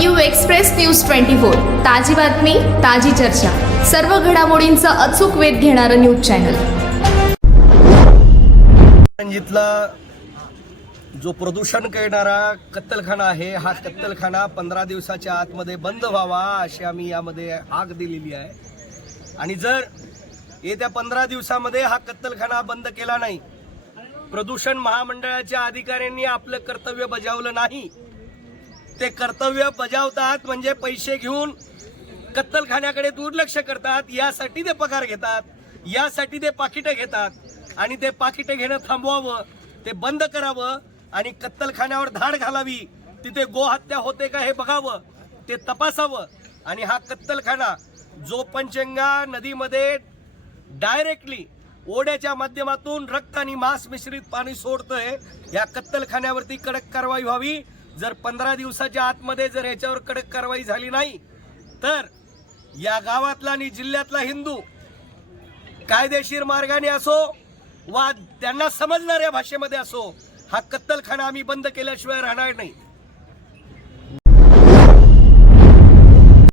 New express news twenty four. ताजी बातमी ताजी चर्चा. सर्व घडामोडींचा अचूक वेध घेणारं न्यूज चॅनल. रणजितला जो प्रदूषण करणारा कत्तलखाना आहे हा कत्तलखाना पंधरा दिवसाच्या आतमध्ये बंद व्हावा अशी आम्ही यामध्ये हाक दिलेली आहे. आणि जर येत्या पंधरा दिवसामध्ये हा कत्तलखाना बंद केला नाही प्रदूषण महामंडळाच्या अधिकाऱ्यांनी आपलं कर्तव्य बजावलं नाही ते कर्तव्य बजावतात म्हणजे पैसे घेऊन कत्तलखान्याकडे दुर्लक्ष करतात यासाठी ते पगार घेतात यासाठी ते पाकिटं घेतात आणि ते पाकिटं घेणं थांबवावं ते बंद करावं आणि कत्तलखान्यावर धाड घालावी. तिथे गोहत्या होते का हे बघावं ते तपासावं. आणि हा कत्तलखाना जो पंचंगा नदीमध्ये डायरेक्टली ओढ्याच्या माध्यमातून रक्त आणि मांस मिश्रित पाणी सोडतोय या कत्तलखान्यावरती कडक कारवाई व्हावी. जर पंधरा दिवसाच्या आतमध्ये जर याच्यावर कडक कारवाई झाली नाही तर या गावातला आणि जिल्ह्यातला हिंदू कायदेशीर मार्गाने असो वा त्यांना समजणाऱ्या भाषेमध्ये असो हा कत्तलखाना आम्ही बंद केल्याशिवाय राहणार नाही.